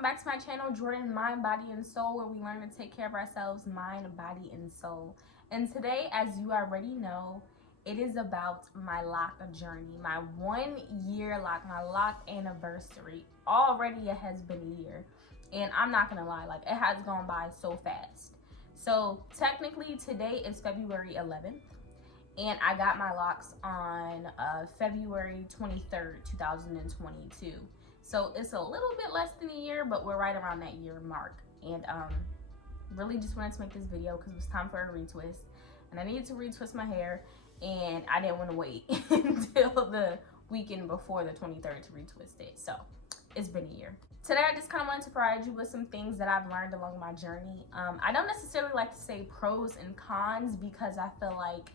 welcome back to my channel, Jordan Mind, Body, and Soul, where we learn to take care of ourselves, mind, body, and soul. And today, as you already know, it is about my lock journey, my 1 year lock, my lock anniversary. Already it has been a year, and I'm not gonna lie, like, it has gone by so fast. So technically today is February 11th, and I got my locks on February 23rd, 2022. So it's a little bit less than a year, but we're right around that year mark. And really just wanted to make this video because it was time for a retwist, and I needed to retwist my hair, and I didn't want to wait until the weekend before the 23rd to retwist it. So it's been a year. Today I just kind of wanted to provide you with some things that I've learned along my journey. I don't necessarily like to say pros and cons because I feel like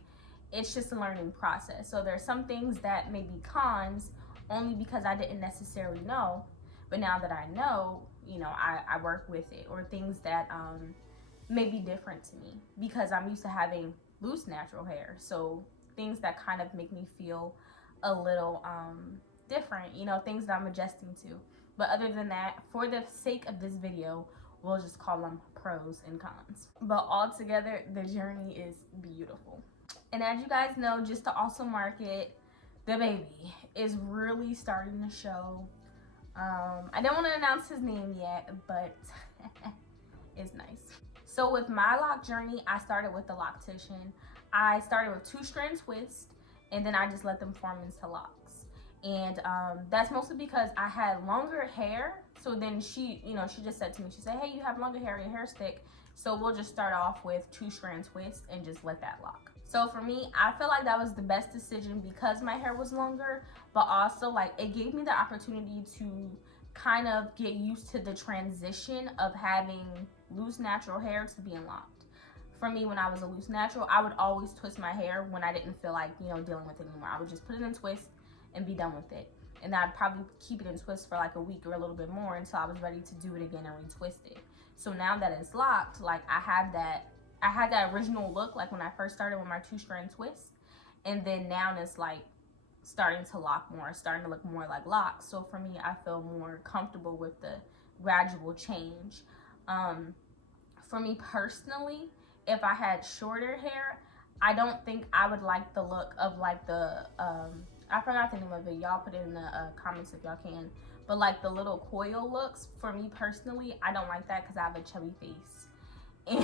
it's just a learning process. So there's some things that may be cons only because I didn't necessarily know, but now that I know, you know, I work with it, or things that may be different to me because I'm used to having loose natural hair. So things that kind of make me feel a little different, you know, things that I'm adjusting to. But other than that, for the sake of this video, we'll just call them pros and cons. But altogether, the journey is beautiful. And as you guys know, just to also market, the baby is really starting to show. I don't want to announce his name yet, but it's nice. So with my lock journey, I started with the Loctician. I started with 2-strand twists, and then I just let them form into locks. And that's mostly because I had longer hair. So then she just said to me, she said, hey, you have longer hair, your hair stick. So we'll just start off with 2-strand twists and just let that lock. So for me, I feel like that was the best decision because my hair was longer, but also like it gave me the opportunity to kind of get used to the transition of having loose natural hair to being locked. For me, when I was a loose natural, I would always twist my hair when I didn't feel like, you know, dealing with it anymore. I would just put it in twist and be done with it. And then I'd probably keep it in twist for like a week or a little bit more until I was ready to do it again and retwist it. So now that it's locked, like I had that original look like when I first started with my 2-strand twist, and then now it's like starting to lock more, starting to look more like locks. So for me, I feel more comfortable with the gradual change. For me personally, if I had shorter hair, I don't think I would like the look of like the I forgot the name of it, y'all put it in the comments if y'all can, but like the little coil looks, for me personally, I don't like that because I have a chubby face. And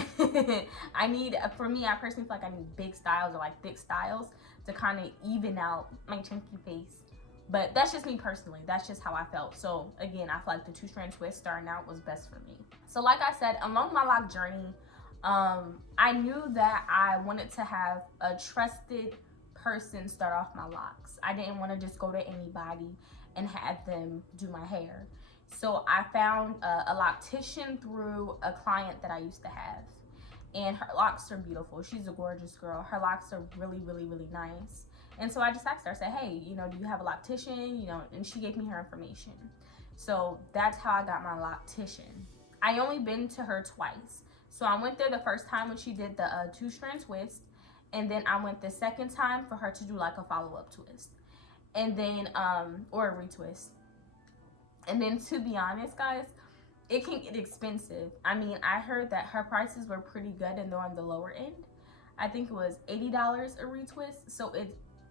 for me, I personally feel like I need big styles or like thick styles to kind of even out my chunky face. But that's just me personally. That's just how I felt. So again, I feel like the 2-strand twist starting out was best for me. So like I said, along my lock journey, I knew that I wanted to have a trusted person start off my locks. I didn't want to just go to anybody and have them do my hair. So I found a loctician through a client that I used to have, and her locks are beautiful. She's a gorgeous girl. Her locks are really, really, really nice. And so I just asked her, I said, hey, you know, do you have a loctician? You know, and she gave me her information. So that's how I got my loctician. I only been to her twice. So I went there the first time when she did the 2-strand twist, and then I went the second time for her to do like a follow-up twist, and then or a retwist. And then, to be honest, guys, it can get expensive. I mean, I heard that her prices were pretty good and they're on the lower end. I think it was $80 a retwist. So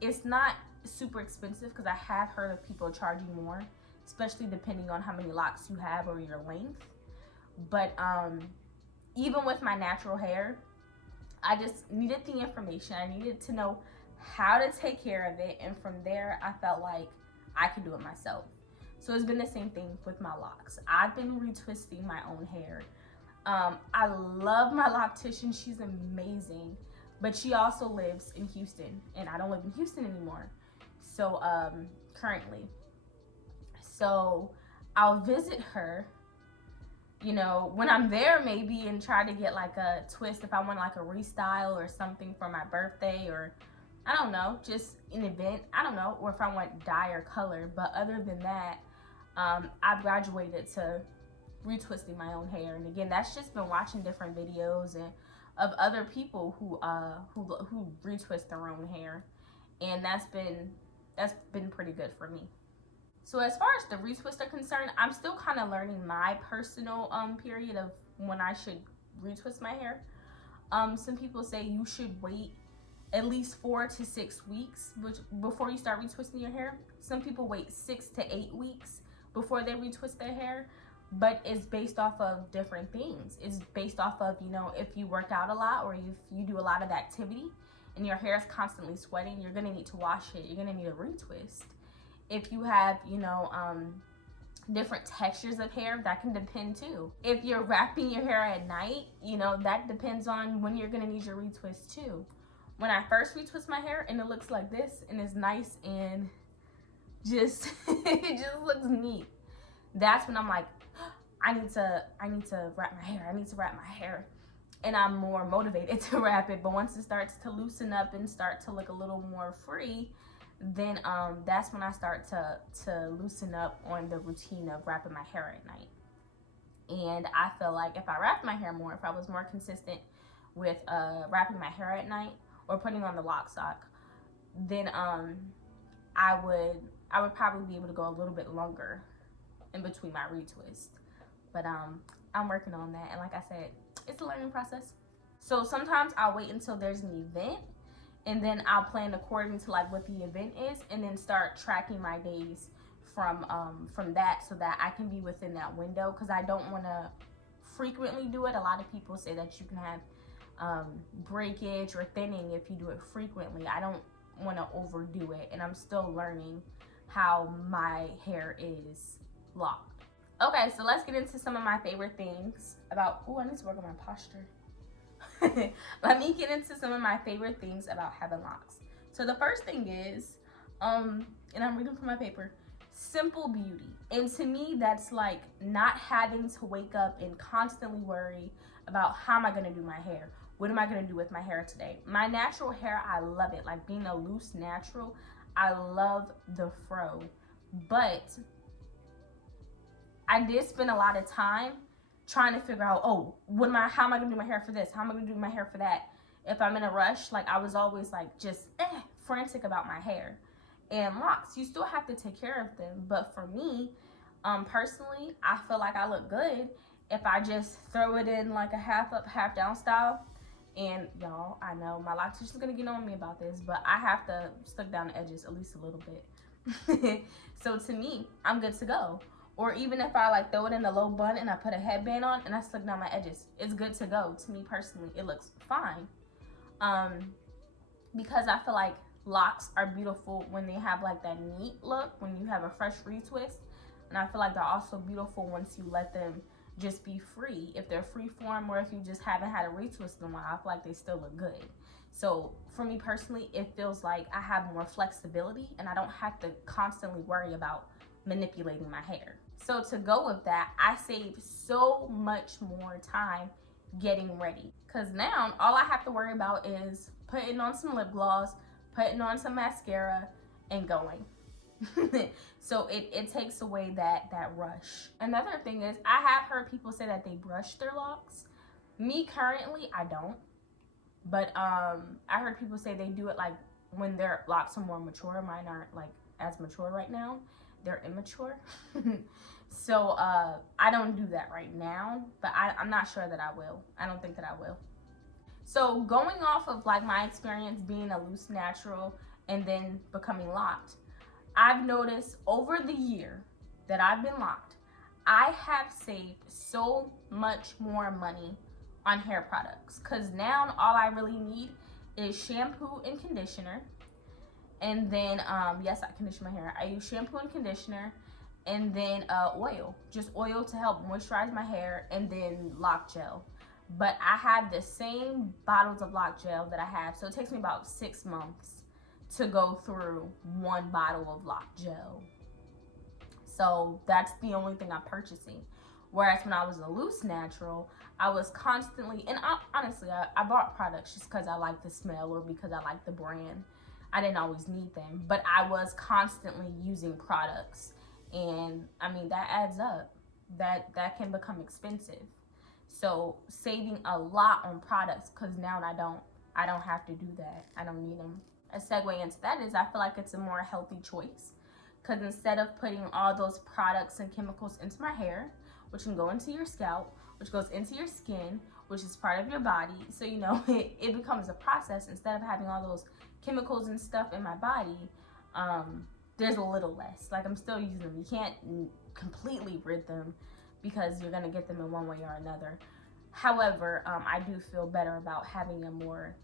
it's not super expensive because I have heard of people charging more, especially depending on how many locks you have or your length. But even with my natural hair, I just needed the information. I needed to know how to take care of it. And from there, I felt like I could do it myself. So it's been the same thing with my locks. I've been retwisting my own hair. I love my loctician. She's amazing. But she also lives in Houston, and I don't live in Houston anymore. So currently. So I'll visit her, you know, when I'm there maybe, and try to get like a twist if I want like a restyle or something for my birthday, or I don't know, just an event, I don't know, or if I want dye or color. But other than that, I've graduated to retwisting my own hair. And again, that's just been watching different videos and of other people who retwist their own hair, and that's been pretty good for me. So as far as the retwists are concerned, I'm still kind of learning my personal period of when I should retwist my hair. Some people say you should wait at least 4 to 6 weeks before you start retwisting your hair. Some people wait 6 to 8 weeks before they retwist their hair, but it's based off of different things. It's based off of, you know, if you work out a lot or if you do a lot of activity and your hair is constantly sweating, you're gonna need to wash it. You're gonna need a retwist. If you have, you know, different textures of hair, that can depend too. If you're wrapping your hair at night, you know, that depends on when you're gonna need your retwist too. When I first retwist my hair and it looks like this and it's nice and just it just looks neat, that's when I'm like, I need to wrap my hair. I need to wrap my hair. And I'm more motivated to wrap it. But once it starts to loosen up and start to look a little more free, then that's when I start to loosen up on the routine of wrapping my hair at night. And I feel like if I wrapped my hair more, if I was more consistent with wrapping my hair at night or putting on the lock sock, then I would probably be able to go a little bit longer in between my retwist. But I'm working on that, and like I said, it's a learning process. So sometimes I'll wait until there's an event, and then I'll plan according to like what the event is, and then start tracking my days from that, so that I can be within that window, because I don't want to frequently do it. A lot of people say that you can have breakage or thinning if you do it frequently. I don't want to overdo it, and I'm still learning how my hair is locked. Okay, so let's get into some of my favorite things about, I need to work on my posture. Let me get into some of my favorite things about having locks. So the first thing is, and I'm reading from my paper, simple beauty. And to me, that's like not having to wake up and constantly worry about how am I gonna do my hair? What am I gonna do with my hair today? My natural hair, I love it. Like being a loose natural, I love the fro. But I did spend a lot of time trying to figure out, how am I gonna do my hair for this? How am I gonna do my hair for that? If I'm in a rush, like I was always like just frantic about my hair. And locks, you still have to take care of them. But for me, personally, I feel like I look good if I just throw it in like a half up, half down style. And y'all, I know my lock teacher's gonna get on me about this, but I have to slick down the edges at least a little bit. So to me, I'm good to go. Or even if I like throw it in a low bun and I put a headband on and I slick down my edges, it's good to go. To me personally, it looks fine. Because I feel like locks are beautiful when they have like that neat look, when you have a fresh retwist. And I feel like they're also beautiful once you let them just be free. If they're free form or if you just haven't had a retwist in a while, I feel like they still look good. So for me personally, it feels like I have more flexibility and I don't have to constantly worry about manipulating my hair. So to go with that, I save so much more time getting ready. Because now all I have to worry about is putting on some lip gloss, putting on some mascara, and going. So it takes away that rush. Another thing is, I have heard people say that they brush their locks. Me currently, I don't. But I heard people say they do it like when their locks are more mature. Mine aren't like as mature right now. They're immature. So I don't do that right now, but I'm not sure that I will. I don't think that I will. So going off of like my experience being a loose natural and then becoming locked, I've noticed over the year that I've been locked, I have saved so much more money on hair products, because now all I really need is shampoo and conditioner. And then yes, I condition my hair. I use shampoo and conditioner, and then oil, just oil to help moisturize my hair, and then lock gel. But I have the same bottles of lock gel that I have, so it takes me about 6 months to go through one bottle of lock gel. So that's the only thing I'm purchasing. Whereas when I was a loose natural, I was constantly, and honestly, I bought products just because I like the smell or because I like the brand. I didn't always need them, but I was constantly using products. And I mean, that adds up. That can become expensive. So saving a lot on products, because now I don't have to do that. I don't need them. A segue into that is I feel like it's a more healthy choice because instead of putting all those products and chemicals into my hair, which can go into your scalp, which goes into your skin, which is part of your body, so you know it becomes a process. Instead of having all those chemicals and stuff in my body, there's a little less. Like, I'm still using them. You can't completely rid them because you're gonna get them in one way or another. However, I do feel better about having a more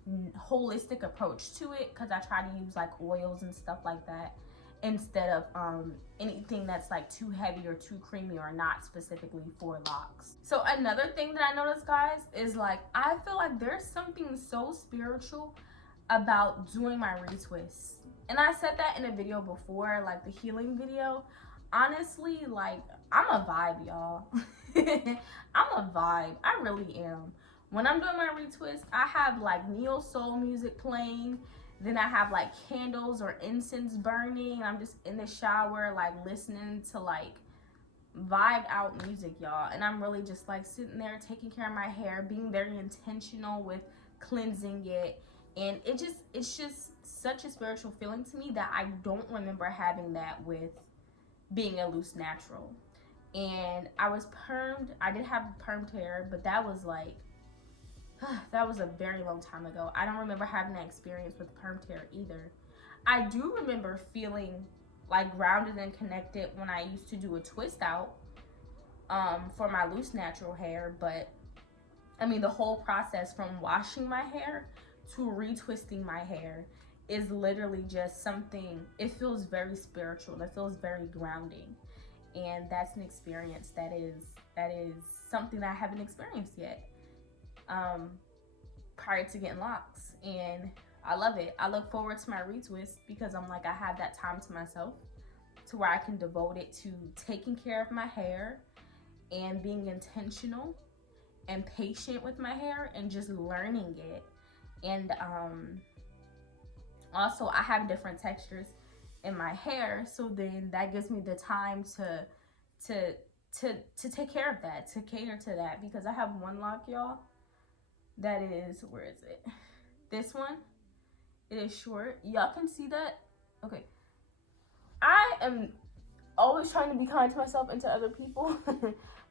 holistic approach to it, because I try to use like oils and stuff like that instead of anything that's like too heavy or too creamy or not specifically for locks. So another thing that I noticed, guys, is like I feel like there's something so spiritual about doing my retwists. And I said that in a video before, like the healing video. Honestly, like, I'm a vibe, y'all. I'm a vibe. I really am. When I'm doing my retwist, I have like neo soul music playing. Then I have like candles or incense burning. I'm just in the shower, like listening to like vibe out music, y'all. And I'm really just like sitting there taking care of my hair, being very intentional with cleansing it. And it's just such a spiritual feeling to me that I don't remember having that with being a loose natural. And I was permed. I did have permed hair, but that was like that was a very long time ago. I don't remember having that experience with permed hair either. I do remember feeling like grounded and connected when I used to do a twist out for my loose natural hair. But I mean, the whole process from washing my hair to retwisting my hair is literally just something, it feels very spiritual. It feels very grounding. And that's an experience that is something that I haven't experienced yet prior to getting locks. And I love it. I look forward to my retwist because I'm like, I have that time to myself to where I can devote it to taking care of my hair and being intentional and patient with my hair and just learning it. And also I have different textures in my hair, so then that gives me the time to take care of that, to cater to that, because I have one lock, y'all, that is, where is it? This one, it is short. Y'all can see that? Okay. I am always trying to be kind to myself and to other people,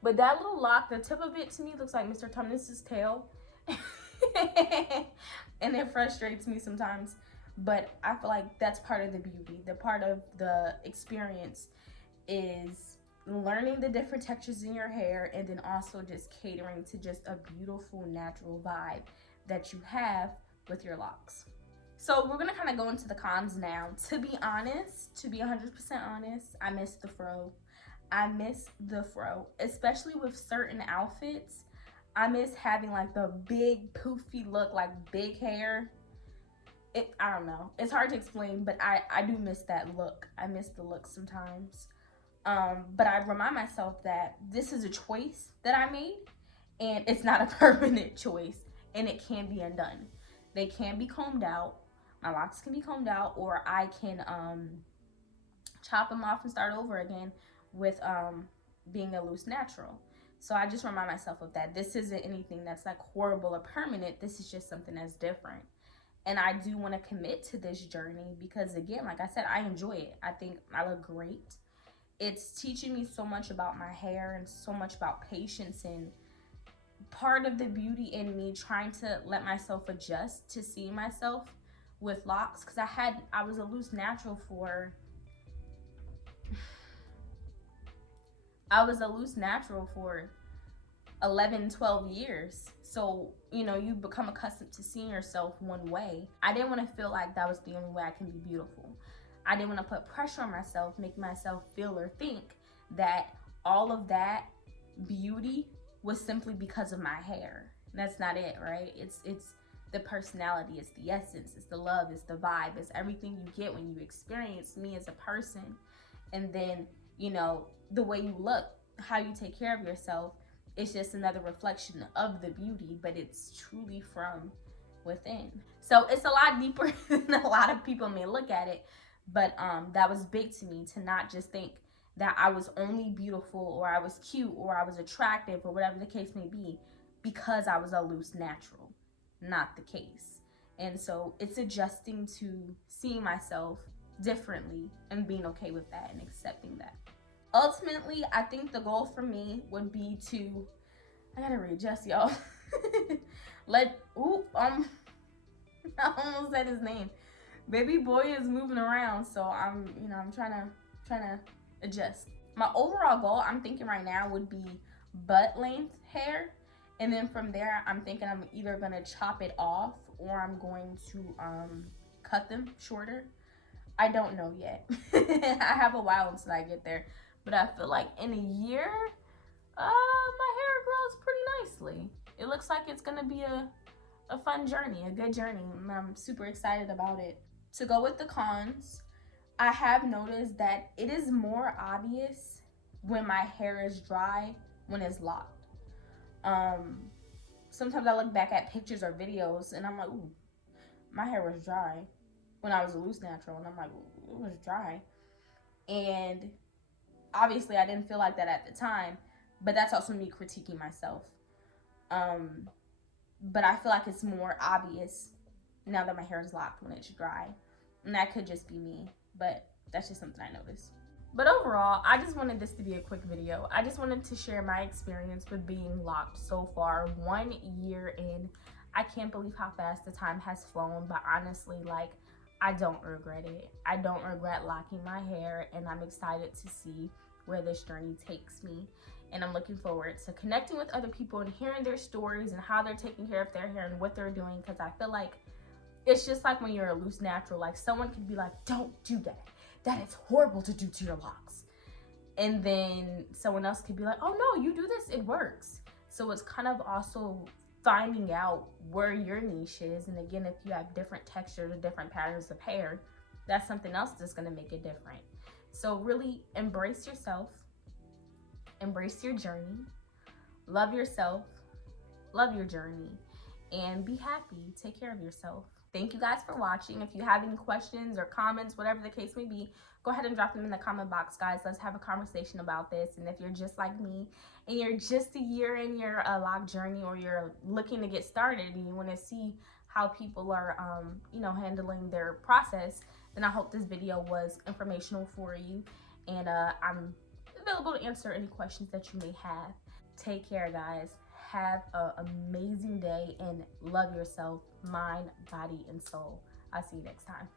but that little lock, the tip of it to me looks like Mr. Tumnus's tail. And it frustrates me sometimes, but I feel like that's part of the beauty. The part of the experience is learning the different textures in your hair, and then also just catering to just a beautiful natural vibe that you have with your locks. So we're gonna kind of go into the cons now. To be honest, to be 100% honest, I miss the fro. I miss the fro, especially with certain outfits. I miss having like the big poofy look, like big hair. I don't know. It's hard to explain, but I do miss that look. I miss the look sometimes. But I remind myself that this is a choice that I made, and it's not a permanent choice, and it can be undone. They can be combed out. My locks can be combed out, or I can chop them off and start over again with being a loose natural. So I just remind myself of that. This isn't anything that's like horrible or permanent. This is just something that's different. And I do want to commit to this journey because, again, like I said, I enjoy it. I think I look great. It's teaching me so much about my hair and so much about patience, and part of the beauty in me trying to let myself adjust to seeing myself with locks, because I was a loose natural for 11, 12 years. So, you know, you become accustomed to seeing yourself one way. I didn't want to feel like that was the only way I can be beautiful. I didn't want to put pressure on myself, make myself feel or think that all of that beauty was simply because of my hair. That's not it, right? It's the personality, it's the essence, it's the love, it's the vibe, it's everything you get when you experience me as a person. And then, you know, the way you look, how you take care of yourself, it's just another reflection of the beauty, but it's truly from within. So it's a lot deeper than a lot of people may look at it, but that was big to me, to not just think that I was only beautiful or I was cute or I was attractive or whatever the case may be because I was a loose natural. Not the case. And so it's adjusting to seeing myself differently and being okay with that and accepting that. Ultimately, I think the goal for me would be to, I gotta readjust, y'all. I almost said his name. Baby boy is moving around, so I'm trying to adjust. My overall goal, I'm thinking right now, would be butt length hair, and then from there, I'm thinking I'm either gonna chop it off or I'm going to cut them shorter. I don't know yet. I have a while until I get there, but I feel like in a year, my hair grows pretty nicely. It looks like it's gonna be a fun journey, a good journey, and I'm super excited about it. To go with the cons, I have noticed that it is more obvious when my hair is dry when it's locked. Um, Sometimes I look back at pictures or videos and I'm like, ooh, my hair was dry when I was a loose natural, and I'm like, ooh, it was dry. And obviously, I didn't feel like that at the time, but that's also me critiquing myself. But I feel like it's more obvious now that my hair is locked when it's dry. And that could just be me, but that's just something I noticed. But overall, I just wanted this to be a quick video. I just wanted to share my experience with being locked so far. 1 year in, I can't believe how fast the time has flown, but honestly, like, I don't regret it. I don't regret locking my hair, and I'm excited to see where this journey takes me. And I'm looking forward to connecting with other people and hearing their stories and how they're taking care of their hair and what they're doing, because I feel like it's just like when you're a loose natural, like someone could be like, don't do that. That is horrible to do to your locks. And then someone else could be like, oh no, you do this, it works. So it's kind of also finding out where your niche is. And again, if you have different textures or different patterns of hair, that's something else that's gonna make it different. So really embrace yourself, embrace your journey, love yourself, love your journey, and be happy. Take care of yourself. Thank you guys for watching. If you have any questions or comments, whatever the case may be, go ahead and drop them in the comment box, guys. Let's have a conversation about this. And if you're just like me and you're just a year in your lock journey, or you're looking to get started and you want to see how people are handling their process, then I hope this video was informational for you. And I'm available to answer any questions that you may have. Take care, guys. Have an amazing day and love yourself, mind, body, and soul. I'll see you next time.